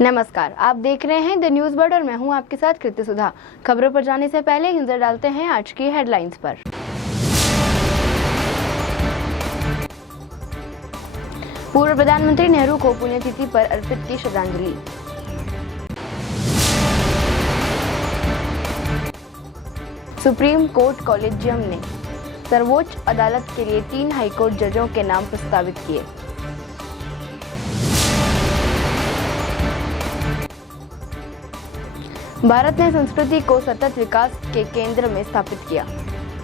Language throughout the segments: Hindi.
नमस्कार, आप देख रहे हैं द न्यूज वर्ल्ड और मैं हूं आपके साथ कृति सुधा। खबरों पर जाने से पहले नजर डालते हैं आज की हेडलाइंस पर। पूर्व प्रधानमंत्री नेहरू को पुण्यतिथि पर अर्पित की श्रद्धांजलि। सुप्रीम कोर्ट कॉलेजियम ने सर्वोच्च अदालत के लिए 3 हाईकोर्ट जजों के नाम प्रस्तावित किए। भारत ने संस्कृति को सतत विकास के केंद्र में स्थापित किया,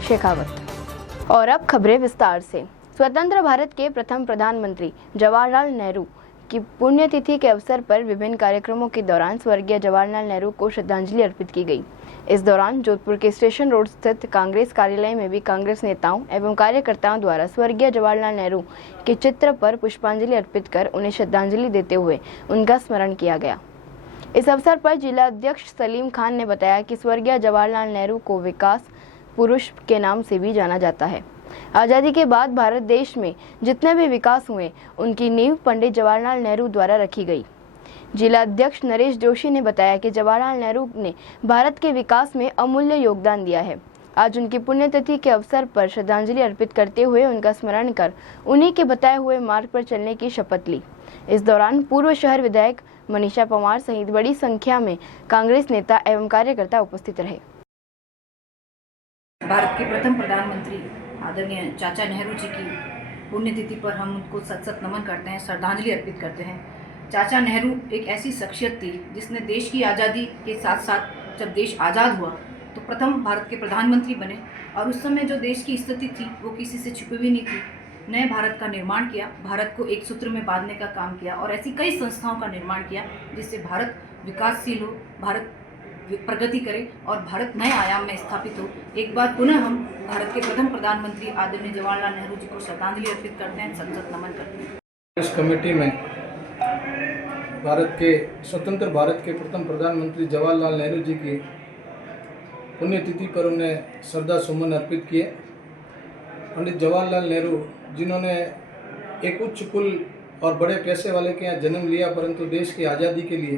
शेखावत। और अब खबरें विस्तार से। स्वतंत्र भारत के प्रथम प्रधानमंत्री जवाहरलाल नेहरू की पुण्यतिथि के अवसर पर विभिन्न कार्यक्रमों के दौरान स्वर्गीय जवाहरलाल नेहरू को श्रद्धांजलि अर्पित की गई। इस दौरान जोधपुर के स्टेशन रोड स्थित कांग्रेस कार्यालय में भी कांग्रेस नेताओं एवं कार्यकर्ताओं द्वारा स्वर्गीय जवाहरलाल नेहरू के चित्र पर पुष्पांजलि अर्पित कर उन्हें श्रद्धांजलि देते हुए उनका स्मरण किया गया। इस अवसर पर जिला अध्यक्ष सलीम खान ने बताया कि स्वर्गीय जवाहरलाल नेहरू को विकास पुरुष के नाम से भी जाना जाता है। आज़ादी के बाद भारत देश में जितने भी विकास हुए उनकी नींव पंडित जवाहरलाल नेहरू द्वारा रखी गई। जिला अध्यक्ष नरेश जोशी ने बताया कि जवाहरलाल नेहरू ने भारत के विकास में अमूल्य योगदान दिया है। आज उनकी पुण्यतिथि के अवसर पर श्रद्धांजलि अर्पित करते हुए उनका स्मरण कर उन्हीं के बताए हुए मार्ग पर चलने की शपथ ली। इस दौरान पूर्व शहर विधायक मनीषा पवार सहित बड़ी संख्या में कांग्रेस नेता एवं कार्यकर्ता उपस्थित रहे। भारत के प्रथम प्रधानमंत्री आदरणीय चाचा नेहरू जी की पुण्यतिथि पर हम उनको सत नमन करते हैं, श्रद्धांजलि अर्पित करते हैं। चाचा नेहरू एक ऐसी शख्सियत थी जिसने देश की आज़ादी के साथ साथ जब देश आज़ाद हुआ तो प्रथम भारत के प्रधानमंत्री बने और उस समय जो देश की स्थिति थी वो किसी से छुपी हुई नहीं थी। नए भारत का निर्माण किया, भारत को एक सूत्र में बांधने का काम किया और ऐसी कई संस्थाओं का निर्माण किया जिससे भारत विकासशील हो, भारत प्रगति करे और भारत नए आयाम में स्थापित हो। एक बार पुनः हम भारत के प्रथम प्रधानमंत्री आदरणीय जवाहरलाल नेहरू जी को श्रद्धांजलि अर्पित करते हैं, सत नमन करते हैं। इस कमेटी में स्वतंत्र भारत के प्रथम प्रधानमंत्री जवाहरलाल नेहरू जी की पुण्यतिथि पर उन्हें श्रद्धा सुमन अर्पित किए। पंडित जवाहरलाल नेहरू जिन्होंने एक उच्च कुल और बड़े पैसे वाले के यहाँ जन्म लिया, परंतु देश की आज़ादी के लिए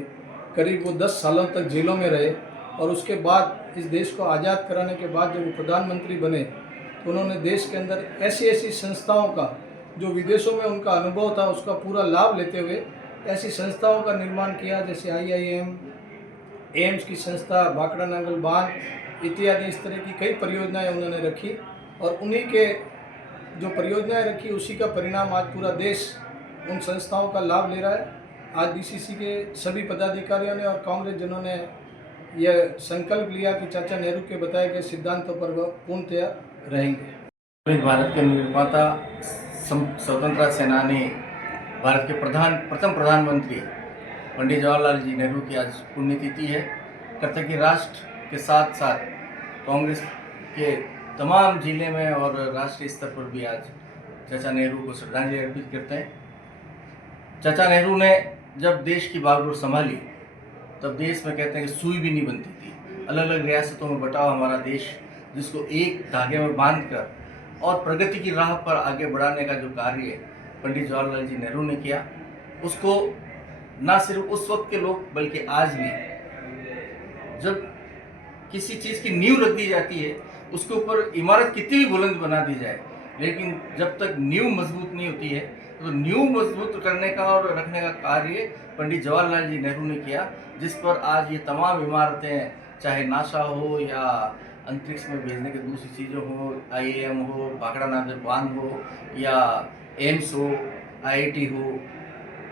करीब वो 10 सालों तक जेलों में रहे और उसके बाद इस देश को आज़ाद कराने के बाद जब वो प्रधानमंत्री बने तो उन्होंने देश के अंदर ऐसी संस्थाओं का जो विदेशों में उनका अनुभव था उसका पूरा लाभ लेते हुए ऐसी संस्थाओं का निर्माण किया, जैसे IIM, एम्स की संस्था, भाखड़ा नांगल बांध इत्यादि। इस तरह की कई परियोजनाएं उन्होंने रखी और उन्हीं के जो परियोजनाएं रखी उसी का परिणाम आज पूरा देश उन संस्थाओं का लाभ ले रहा है। आज DCC के सभी पदाधिकारियों ने और कांग्रेस जनों ने यह संकल्प लिया कि चाचा नेहरू के बताए गए सिद्धांतों पर वह पूर्णतया रहेंगे। भारत के निर्माता, स्वतंत्रता सेनानी, भारत के प्रथम प्रधानमंत्री पंडित जवाहरलाल जी नेहरू की आज पुण्यतिथि है। कृतज्ञ राष्ट्र के साथ साथ कांग्रेस के तमाम जिले में और राष्ट्रीय स्तर पर भी आज चाचा नेहरू को श्रद्धांजलि अर्पित करते हैं। चाचा नेहरू ने जब देश की बागडोर संभाली तब देश में कहते हैं कि सुई भी नहीं बनती थी। अलग अलग रियासतों में बटा हुआ हमारा देश, जिसको एक धागे में बांधकर और प्रगति की राह पर आगे बढ़ाने का जो कार्य पंडित जवाहरलाल जी नेहरू ने किया, उसको ना सिर्फ उस वक्त के लोग बल्कि आज भी जब किसी चीज़ की नींव रख दी जाती है उसके ऊपर इमारत कितनी भी बुलंद बना दी जाए, लेकिन जब तक नींव मजबूत नहीं होती है तो नींव मजबूत करने का और रखने का कार्य पंडित जवाहरलाल जी नेहरू ने किया, जिस पर आज ये तमाम इमारतें, चाहे नासा हो या अंतरिक्ष में भेजने की दूसरी चीज़ें हो, IIM हो, भाखड़ा नांगल बांध हो या एम्स हो, IIT हो,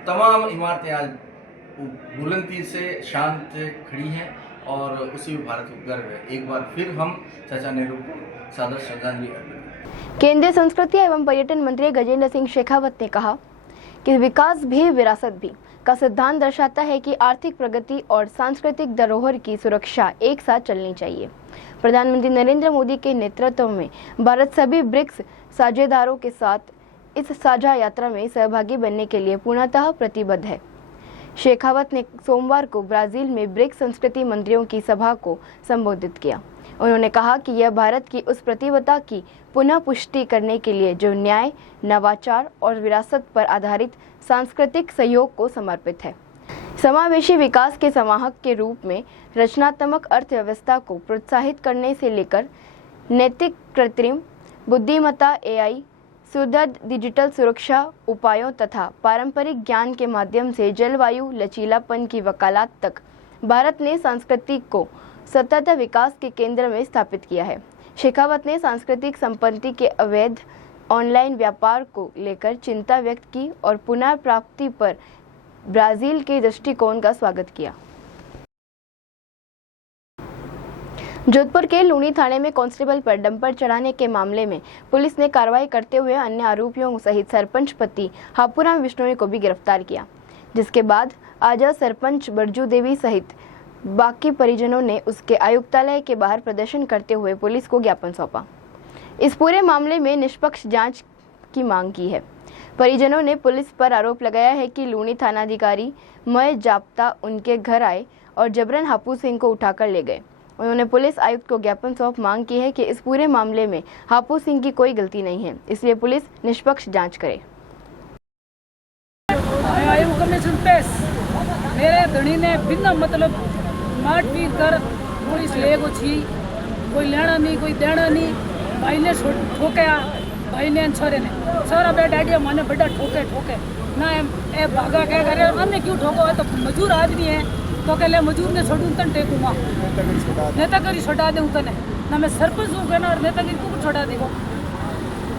तमाम इमारतें आज बुलंदी से शांत खड़ी हैं और उसी में भारत को गर्व है। एक बार फिर हम चाचा नेहरू को सादर श्रद्धांजलि अर्पित करते हैं। केंद्रीय संस्कृति एवं पर्यटन मंत्री गजेंद्र सिंह शेखावत ने कहा कि विकास भी विरासत भी का सिद्धांत दर्शाता है कि आर्थिक प्रगति और सांस्कृतिक धरोहर की सुरक्षा एक साथ चलनी चाहिए। प्रधानमंत्री नरेंद्र मोदी के नेतृत्व में भारत सभी ब्रिक्स साझेदारों के साथ इस साझा यात्रा में सहभागी बनने के लिए पूर्णतः प्रतिबद्ध है। शेखावत ने सोमवार को ब्राजील में ब्रिक्स संस्कृति मंत्रियों की सभा को संबोधित किया। उन्होंने कहा कि यह भारत की उस प्रतिबद्धता की पुनः पुष्टि करने के लिए जो न्याय, नवाचार और विरासत पर आधारित सांस्कृतिक सहयोग को समर्पित है। समावेशी विकास के संवाहक के रूप में रचनात्मक अर्थव्यवस्था को प्रोत्साहित करने से लेकर नैतिक कृत्रिम बुद्धिमत्ता AI, सुदृढ़ डिजिटल सुरक्षा उपायों तथा पारंपरिक ज्ञान के माध्यम से जलवायु लचीलापन की वकालत तक भारत ने संस्कृति को सतत विकास के केंद्र में स्थापित किया है। शेखावत ने सांस्कृतिक संपत्ति के अवैध ऑनलाइन व्यापार को लेकर चिंता व्यक्त की और पुनर्प्राप्ति पर ब्राजील के दृष्टिकोण का स्वागत किया। जोधपुर के लूणी थाने में कांस्टेबल पर डंपर चढ़ाने के मामले में पुलिस ने कार्रवाई करते हुए अन्य आरोपियों सहित सरपंच पति हापूराम विश्नोई को भी गिरफ्तार किया, जिसके बाद आज सरपंच बरजू देवी सहित बाकी परिजनों ने उसके आयुक्तालय के बाहर प्रदर्शन करते हुए पुलिस को ज्ञापन सौंपा। इस पूरे मामले में निष्पक्ष जांच की मांग की है। परिजनों ने पुलिस पर आरोप लगाया है कि लूणी थानाधिकारी मय जाप्ता उनके घर आए और जबरन हापू सिंह को उठाकर ले गए। उन्होंने पुलिस आयुक्त को ज्ञापन सौंप मांग की है कि इस पूरे मामले में हापू सिंह की कोई गलती नहीं है, इसलिए पुलिस निष्पक्ष जांच करे। मेरे धनी ने बिना मतलब मारपीट कर पुलिस ले गो छी, कोई लेना नहीं कोई देना नहीं। भाई ने ठोकया, भाई ने छोरे ने छोरा बेटा आइडिया माने बेटा ठोके ना ए भागा क्या करे, हमने क्यों ठोको है तो मजूर आदमी है तो कहले मजूर ने छोड़ू तन टेकूंगा, नेतागिरी छोड़ा दे तने ना मैं सरपंच हूँ कहना और नेतागिरी को छोड़ा देगा।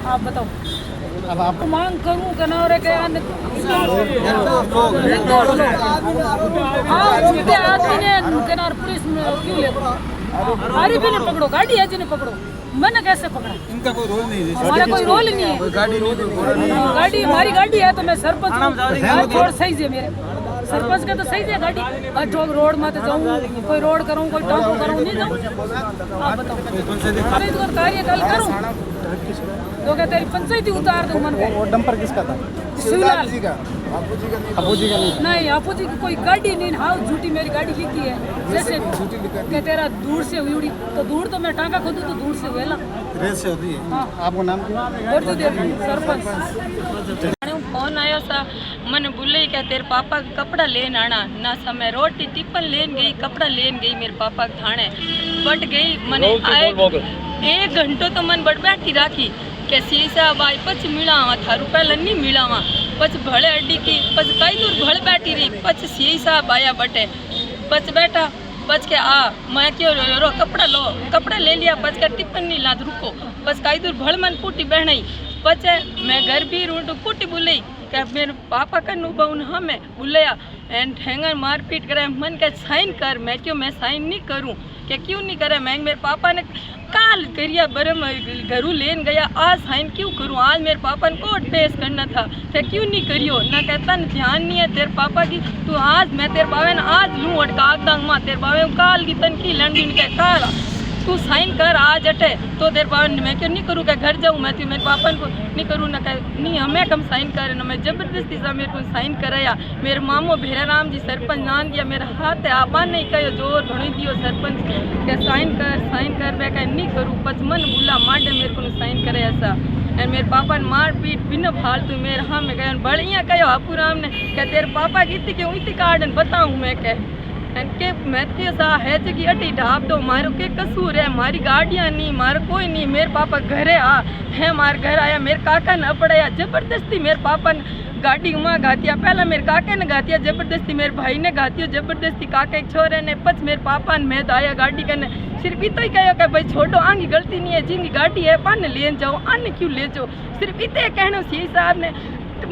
आप बताओ अब आपको मांग करूँ कहना और आदमी ने कहना पुलिस क्यों ले आरी भी ने पकड़ो, गाड़ी है जिन्हें पकड़ो, मैंने कैसे पकड़ा? इनका कोई रोल नहीं है, हमारा कोई रोल नहीं है। गाड़ी हमारी गाड़ी है तो मैं सरपंच हूँ, सही से मेरे सरपंच का तो सही है गाड़ी। जो रोड में तो जाऊँ, कोई रोड करूँ, कोई टाँगो करूँ, नहीं जाऊँ। आप बताओ कार्यकाल करूँ तो क्या तेरी पंचायती उतार दूँ मन को। डंपर किसका था? शिवलाल जी का, आपू जी का नहीं, आपू जी की कोई गाड़ी नहीं। हाँ झूठी मेरी गाड़ी लिखी है, जैसे कि तेरा दूर से हुई उड़ी तो दूर तो मैं टांका खोदूँ तो दूर से वेला रेस से होती है। हाँ। आपको नाम बरजू देवी सरपंच। फोन आयो सा मन बोले क्या तेरे पापा का कपड़ा लेन आना ना समय रोटी टिफिन लेन गई, कपड़ा लेन गई मेरे पापा थाने बट गई। मैंने आए 1 घंटो तो मन बड़ बैठी राखी के सीसा बाई पच मिलावा था रुपया लन्नी मिलावा पच भले अड्डी की पच कई दूर भल बैठी रही पच सीसा बाया बटे पच बैठा पच के आ मैं क्यों रो कपड़ा लो, कपड़ा ले लिया पच के टिफिन नहीं लाद रुको पच कई दूर भल मन पूटी बहनाई पच मैं घर भी रूट पूटी बुलाई क्या मेरे पापा का नुबउन हमें बुलाया एंड हैंगर मारपीट करे मन का साइन कर, मैं क्यों मैं साइन नहीं करूं क्या क्यों नहीं करे? मैं मेरे पापा ने काल करिया बरम घरू लेन गया, आज साइन क्यों करूं? आज मेरे पापा ने कोर्ट पेश करना था क्या क्यों नहीं करियो? ना कहता न ध्यान नहीं है तेरे पापा की, तू आज मैं तेरे बाबे ने आज लूँ और कागदांग माँ तेरे बाबे काल की तन की लंडी के काल तू साइन कर आज अटे तो तेरे बाबा ने मैं क्यों नहीं करूँ क्या घर जाऊँ मैं? मेरे पापा को नहीं करूँ ना कह नहीं हमें कम साइन करे ना मैं जबरदस्ती से मेरे को साइन कराया। मेरे मामो भेराराम जी सरपंच नान दिया मेरा हाथ है आपा नहीं कहो जोर घणी दियो सरपंच क्या साइन कर मैं कह नहीं करूँ पचमन बुला माडे मेरे को साइन करे ऐसा एंड मेरे पापा ने मार पीट बिना फालतू मेरे हाँ में कह बढ़िया कहो हापूराम ने क्या तेरे पापा की इतनी क्यों इतनी कार्डन बताऊँ मैं कह के मैं सा है कि अटी ढाप दो मारो के कसूर है हमारी गाड़ियाँ नहीं मारो कोई नहीं। मेरे पापा घरे आ है हमारे घर आया मेरे काका ने पड़ाया जबरदस्ती मेरे पापा ने गाड़ी माँ घातिया पहला मेरे काके ने घातिया जबरदस्ती मेरे भाई ने घातियो जबरदस्ती काके छोरे ने पच मेरे पापा ने मैं आया गाड़ी करने सिर्फ इतना ही कहो कि भाई छोड़ो आंगी गलती नहीं है जिनकी गाड़ी है पान ले जाओ अन्य क्यों ले जाओ सिर्फ इतने कहना सी साहब ने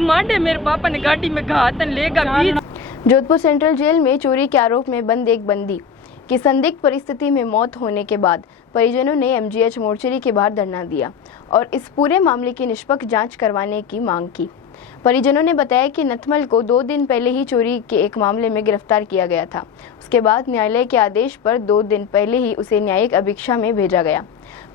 मांडे मेरे पापा ने गाड़ी में घातन लेगा। जोधपुर सेंट्रल जेल में चोरी के आरोप में बंद एक बंदी की संदिग्ध परिस्थिति में मौत होने के बाद परिजनों ने MGH मोर्चरी के बाहर धरना दिया और इस पूरे मामले की निष्पक्ष जांच करवाने की मांग की। परिजनों ने बताया कि नथमल को 2 दिन पहले ही चोरी के एक मामले में गिरफ्तार किया गया था। उसके बाद न्यायालय के आदेश पर 2 दिन पहले ही उसे न्यायिक अभिक्षा में भेजा गया।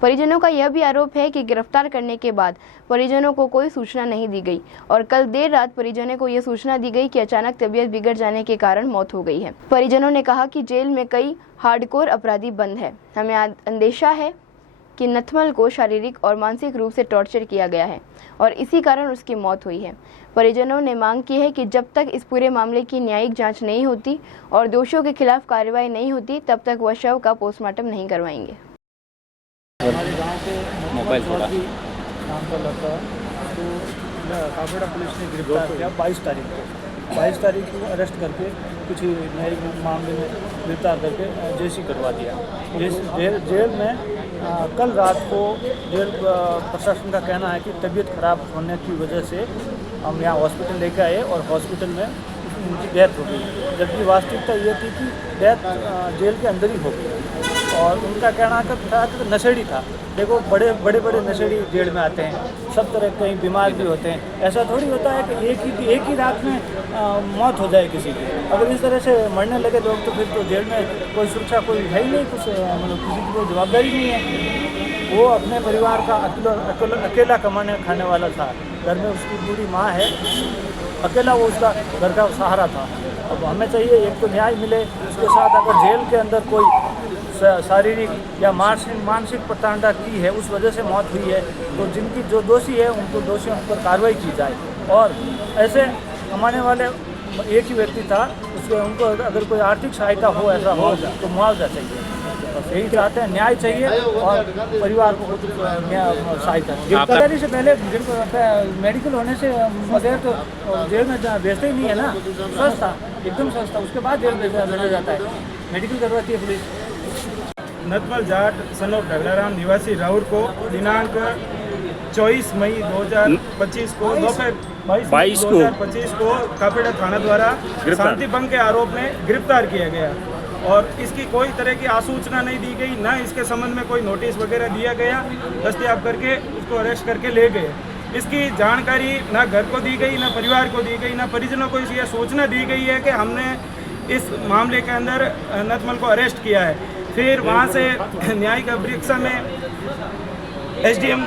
परिजनों का यह भी आरोप है कि गिरफ्तार करने के बाद परिजनों को कोई सूचना नहीं दी गई और कल देर रात परिजनों को यह सूचना दी गई कि अचानक तबीयत बिगड़ जाने के कारण मौत हो गई है। परिजनों ने कहा कि जेल में कई हार्डकोर अपराधी बंद है। हमें अंदेशा है कि नथमल को शारीरिक और मानसिक रूप से टॉर्चर किया गया है और इसी कारण उसकी मौत हुई है। परिजनों ने मांग की है कि जब तक इस पूरे मामले की न्यायिक जांच नहीं होती और दोषियों के खिलाफ कार्रवाई नहीं होती तब तक वह शव का पोस्टमार्टम नहीं करवाएंगे। हमारे गांव के मोबाइल नाम का लड़का तो काकोड़ा पुलिस ने गिरफ्तार किया 22 तारीख को अरेस्ट करके कुछ नए मामले में गिरफ्तार करके जेसी करवा दिया। जेल में कल रात को जेल प्रशासन का कहना है कि तबीयत खराब होने की वजह से हम यहाँ हॉस्पिटल लेकर आए और हॉस्पिटल में उनकी डेथ हो गई, जबकि वास्तविकता ये थी कि डेथ जेल के अंदर ही हो गई। और उनका कहना था कि नशेड़ी था। देखो बड़े नशेड़ी जेल में आते हैं, सब तरह कहीं बीमार भी होते हैं। ऐसा थोड़ी होता है कि एक ही रात में मौत हो जाए किसी की। अगर इस तरह से मरने लगे लोग तो फिर तो जेल में कोई सुरक्षा कोई है ही नहीं, कुछ मतलब किसी की कोई जवाबदारी नहीं है। वो अपने परिवार का अकेला कमाने खाने वाला था। घर में उसकी बूढ़ी माँ है, अकेला वो उसका घर का सहारा था। अब हमें चाहिए एक तो न्याय मिले, उसके साथ अगर जेल के अंदर कोई शारीरिक या मानसिक प्रताड़ना की है, उस वजह से मौत हुई है, तो जिनकी जो दोषी है उनको दोषियों पर कार्रवाई की जाए। और ऐसे कमाने वाले एक ही व्यक्ति था, उनको अगर कोई आर्थिक सहायता हो, ऐसा हो तो मुआवजा चाहिए। बस यही चाहते हैं, न्याय चाहिए और परिवार को सहायता। गिरफ्तारी से पहले मेडिकल होने से बगैर तो जेल में भेजते ही नहीं है ना, स्वस्थ था, एकदम स्वस्थ था, उसके बाद जेल भेजा जाता है, मेडिकल करवाती है police. Nathmal Jat son of Dhaglaram निवासी राउर को दिनांक 24 मई 2025 को दोपहर 2025 को कापेड़ा थाना द्वारा शांति भंग के आरोप में गिरफ्तार किया गया और इसकी कोई तरह की आसूचना नहीं दी गई, न इसके संबंध में कोई नोटिस वगैरह दिया गया। दस्तयाब करके उसको अरेस्ट करके ले गए। इसकी जानकारी न घर को दी गई, न परिवार को दी गई, न परिजनों को यह सूचना दी गई है कि हमने इस मामले के अंदर नथमल को अरेस्ट किया है। फिर वहाँ से न्यायिक अभिरक्षा में एसडीएम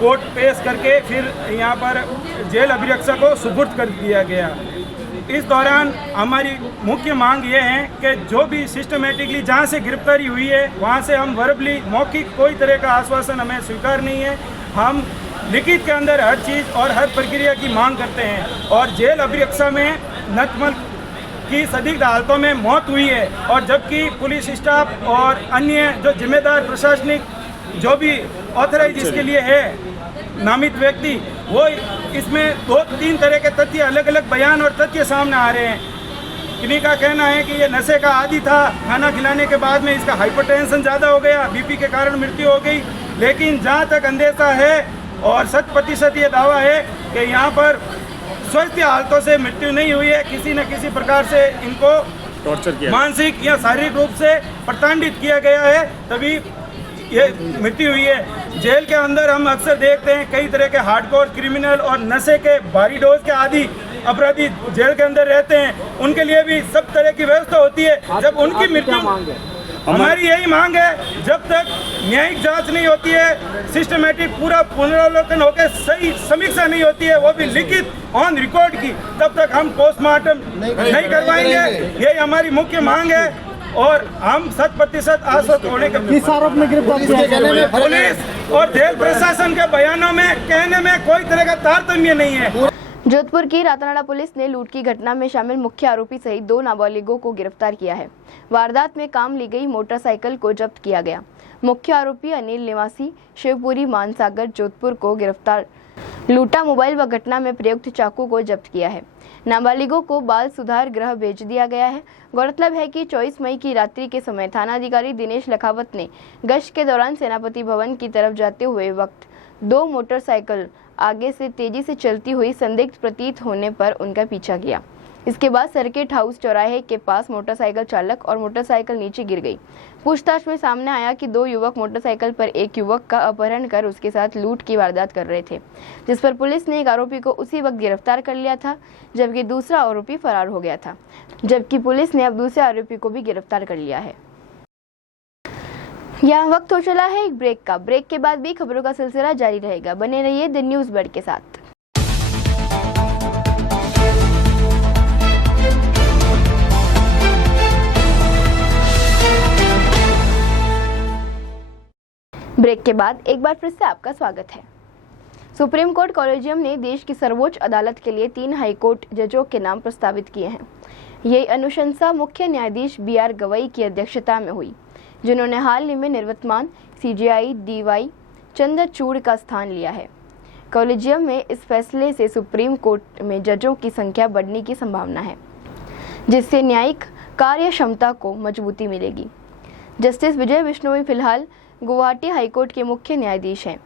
कोर्ट पेश करके फिर यहाँ पर जेल अभिरक्षा को सुपुर्द कर दिया गया। इस दौरान हमारी मुख्य मांग ये है कि जो भी सिस्टमेटिकली जहाँ से गिरफ्तारी हुई है वहाँ से हम वर्बली मौखिक कोई तरह का आश्वासन हमें स्वीकार नहीं है। हम लिखित के अंदर हर चीज़ और हर प्रक्रिया की मांग करते हैं। और जेल अभिरक्षा में नथमल की संदिग्ध हालतों में मौत हुई है और जबकि पुलिस स्टाफ और अन्य जो जिम्मेदार प्रशासनिक जो भी ऑथराइज इसके लिए है नामित व्यक्ति, वो इसमें 2-3 तरह के तथ्य अलग अलग बयान और तथ्य सामने आ रहे हैं। किन्हीं का कहना है कि ये नशे का आदी था, खाना खिलाने के बाद में इसका हाइपरटेंशन ज़्यादा हो गया, बीपी के कारण मृत्यु हो गई। लेकिन जहाँ तक अंदेशा है और 100% ये दावा है कि यहाँ पर स्वस्थ हालतों से मृत्यु नहीं हुई है, किसी न किसी प्रकार से इनको टॉर्चर किया, मानसिक या शारीरिक रूप से प्रताड़ित किया गया है, तभी ये मृत्यु हुई है। जेल के अंदर हम अक्सर देखते हैं कई तरह के हार्डकोर क्रिमिनल और नशे के भारी डोज के आदि अपराधी जेल के अंदर रहते हैं, उनके लिए भी सब तरह की व्यवस्था होती है। जब उनकी मृत्यु, हमारी यही मांग है, जब तक न्यायिक जांच नहीं होती है, सिस्टमेटिक पूरा पुनरावलोकन होकर सही समीक्षा नहीं होती है, वो भी लिखित ऑन रिकॉर्ड की, तब तक हम पोस्टमार्टम नहीं करवाएंगे। यही हमारी मुख्य मांग है और हम 100% आश्वस्त होने के किस आरोप में गिरफ्तार किया? पुलिस और जेल प्रशासन के बयानों में कहने में कोई तरह का तारतम्य नहीं है। जोधपुर की रातानाडा पुलिस ने लूट की घटना में शामिल मुख्य आरोपी सहित 2 नाबालिगों को गिरफ्तार किया है। वारदात में काम ली गई मोटरसाइकिल को जब्त किया गया। मुख्य आरोपी अनिल निवासी शिवपुरी मानसागर जोधपुर को गिरफ्तार। लूटा मोबाइल व घटना में प्रयुक्त चाकू को जब्त किया है। नाबालिगों को बाल सुधार गृह भेज दिया गया है। गौरतलब है कि 24 मई की रात्रि के समय थानाधिकारी दिनेश लखावत ने गश्त के दौरान सेनापति भवन की तरफ जाते हुए वक्त 2 मोटरसाइकिल आगे से तेजी से चलती हुई संदिग्ध प्रतीत होने पर उनका पीछा किया। इसके बाद सर्किट हाउस चौराहे के पास मोटरसाइकिल चालक और मोटरसाइकिल नीचे गिर गई। पूछताछ में सामने आया कि 2 युवक मोटरसाइकिल पर एक युवक का अपहरण कर उसके साथ लूट की वारदात कर रहे थे, जिस पर पुलिस ने एक आरोपी को उसी वक्त गिरफ्तार कर लिया था, जबकि दूसरा आरोपी फरार हो गया था। जबकि पुलिस ने अब दूसरे आरोपी को भी गिरफ्तार कर लिया है। यह वक्त हो चला है एक ब्रेक का। ब्रेक के बाद भी खबरों का सिलसिला जारी रहेगा। बने रहिए द न्यूज़ बर्ड के साथ। ब्रेक के बाद एक बार फिर से आपका स्वागत है। सुप्रीम कोर्ट कॉलेजियम ने देश की सर्वोच्च अदालत के लिए 3 हाईकोर्ट जजों के नाम प्रस्तावित किए हैं। ये अनुशंसा मुख्य न्यायाधीश BR गवई की अध्यक्षता में हुई, जिन्होंने हाल ही में निवर्तमान CJI DY चंद्रचूड़ का स्थान लिया है। कॉलेजियम में इस फैसले से सुप्रीम कोर्ट में जजों की संख्या बढ़ने की संभावना है, जिससे न्यायिक कार्य क्षमता को मजबूती मिलेगी। जस्टिस विजय बिश्नोई फिलहाल गुवाहाटी हाईकोर्ट के मुख्य न्यायाधीश हैं।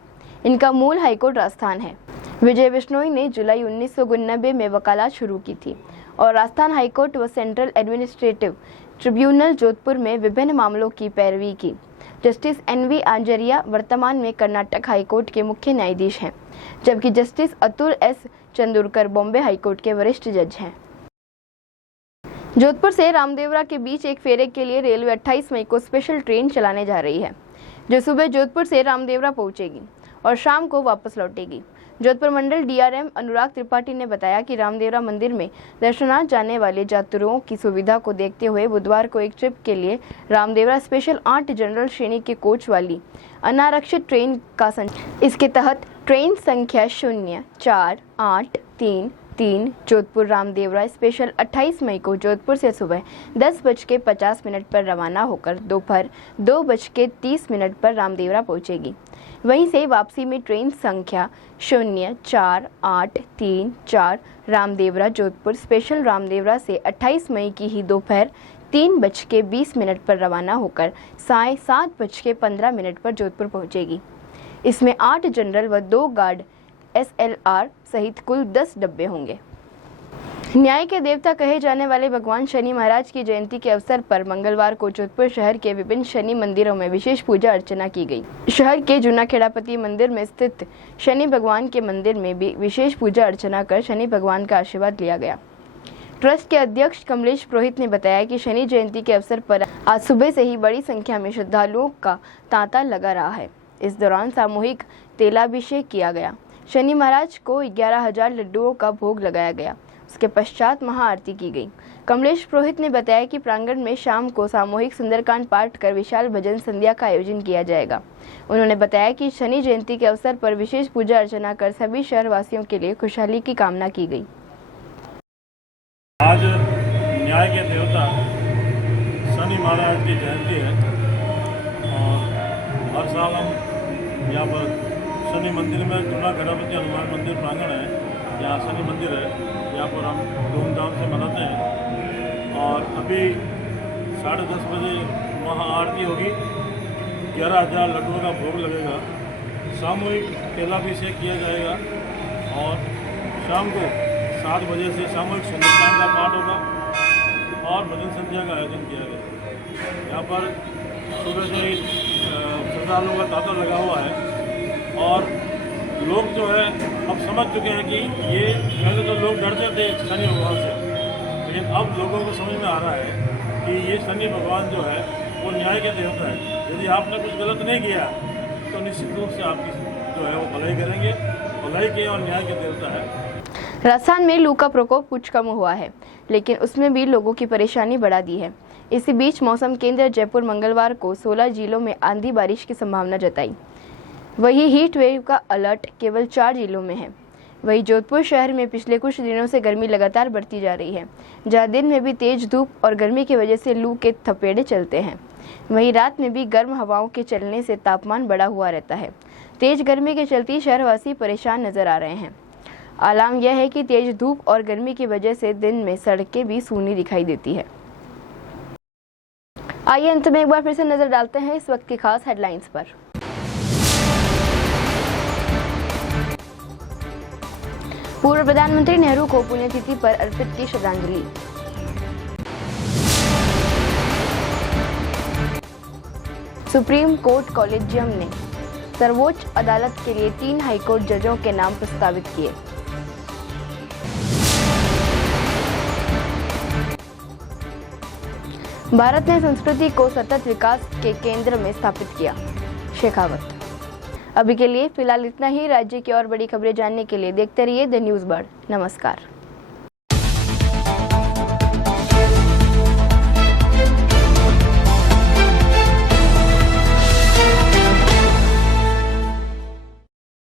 इनका मूल हाईकोर्ट राजस्थान है। विजय बिश्नोई ने जुलाई 1999 में वकालत शुरू की थी और राजस्थान हाईकोर्ट व सेंट्रल एडमिनिस्ट्रेटिव ट्रिब्यूनल जोधपुर में विभिन्न मामलों की पैरवी की। जस्टिस NV आंजरिया वर्तमान में कर्नाटक हाईकोर्ट के मुख्य न्यायाधीश हैं, जबकि justice Atul S Chandurkar Bombay high court के वरिष्ठ जज हैं। जोधपुर से रामदेवरा के बीच एक फेरे के लिए रेलवे 28 मई को स्पेशल ट्रेन चलाने जा रही है, जो सुबह जोधपुर से रामदेवरा पहुंचेगी और शाम को वापस लौटेगी। जोधपुर मंडल DRM अनुराग त्रिपाठी ने बताया कि रामदेवरा मंदिर में दर्शनार्थ जाने वाले यात्रियों की सुविधा को देखते हुए बुधवार को एक ट्रिप के लिए रामदेवरा स्पेशल 8 जनरल श्रेणी के कोच वाली अनारक्षित ट्रेन का संचालन। इसके तहत ट्रेन संख्या 048333 जोधपुर रामदेवरा स्पेशल 28 मई को जोधपुर से सुबह 10:50 पर रवाना होकर दोपहर 2:30 पर रामदेवरा पहुंचेगी। वहीं से वापसी में ट्रेन संख्या 04834 रामदेवरा जोधपुर स्पेशल रामदेवरा से 28 मई की ही दोपहर 3:20 पर रवाना होकर 7:15 पर जोधपुर पहुंचेगी। इसमें 8 जनरल व 2 गार्ड SLR सहित कुल 10 डब्बे होंगे। न्याय के देवता कहे जाने वाले भगवान शनि महाराज की जयंती के अवसर पर मंगलवार को जोधपुर शहर के विभिन्न शनि मंदिरों में विशेष पूजा अर्चना की गई। शहर के जूना खेड़ापति मंदिर में स्थित शनि भगवान के मंदिर में भी विशेष पूजा अर्चना कर शनि भगवान का आशीर्वाद लिया गया। ट्रस्ट के अध्यक्ष कमलेश पुरोहित ने बताया कि शनि जयंती के अवसर पर आज सुबह से ही बड़ी संख्या में श्रद्धालुओं का तांता लगा रहा है। इस दौरान सामूहिक तेलाभिषेक किया गया। शनि महाराज को 11,000 लड्डुओं का भोग लगाया गया। उसके पश्चात महाआरती की गई। कमलेश पुरोहित ने बताया कि प्रांगण में शाम को सामूहिक सुंदरकांड पाठ कर विशाल भजन संध्या का आयोजन किया जाएगा। उन्होंने बताया कि शनि जयंती के अवसर पर विशेष पूजा अर्चना कर सभी शहर वासियों के लिए खुशहाली की कामना की गई। आज न्याय के देवता शनि महाराज की जयंती है और हर साल हम यहाँ पर शनि मंदिर में जूना खेड़ापति हनुमान मंदिर प्रांगण है, यहाँ शनि मंदिर है, यहाँ पर हम धूमधाम से मनाते हैं। और अभी 10:30 बजे महाआरती होगी, 11,000 लड्डुओं का भोग लगेगा, सामूहिक तेलाभिषेक किया जाएगा और शाम को 7 बजे से सामूहिक सुंदरकांड का पाठ होगा और भजन संध्या का आयोजन किया गया। यहाँ पर सुबह से ही श्रद्धालुओं का तांता लगा हुआ है और लोग जो है अब समझ चुके हैं कि ये पहले तो लोग डरते थे शनि भगवान से, लेकिन अब लोगों को समझ में आ रहा है कि ये शनि भगवान जो है वो न्याय के देवता है। यदि आपने कुछ गलत नहीं किया तो निश्चित रूप से आपकी जो है वो भलाई करेंगे। भलाई के और न्याय के देवता है। राजस्थान में लू का प्रकोप कुछ कम हुआ है, लेकिन उसमें भी लोगों की परेशानी बढ़ा दी है। इसी बीच मौसम केंद्र जयपुर मंगलवार को 16 जिलों में आंधी बारिश की संभावना जताई। वही हीट वेव का अलर्ट केवल 4 जिलों में है। वही जोधपुर शहर में पिछले कुछ दिनों से गर्मी लगातार बढ़ती जा रही है, जहां दिन में भी तेज धूप और गर्मी की वजह से लू के थपेड़े चलते हैं। वहीं रात में भी गर्म हवाओं के चलने से तापमान बढ़ा हुआ रहता है। तेज गर्मी के चलते शहरवासी परेशान नजर आ रहे हैं। आलाम यह है कि तेज धूप और गर्मी की वजह से दिन में सड़कें भी सूनी दिखाई देती है। आइए अंत में एक बार फिर से नजर डालते हैं इस वक्त की खास हेडलाइंस पर। पूर्व प्रधानमंत्री नेहरू को पुण्यतिथि पर अर्पित की श्रद्धांजलि। सुप्रीम कोर्ट कॉलेजियम ने सर्वोच्च अदालत के लिए 3 हाईकोर्ट जजों के नाम प्रस्तावित किए। भारत ने संस्कृति को सतत विकास के केंद्र में स्थापित किया। शेखावत। अभी के लिए फिलहाल इतना ही। राज्य की और बड़ी खबरें जानने के लिए देखते रहिए द न्यूज़ बर्ड। नमस्कार।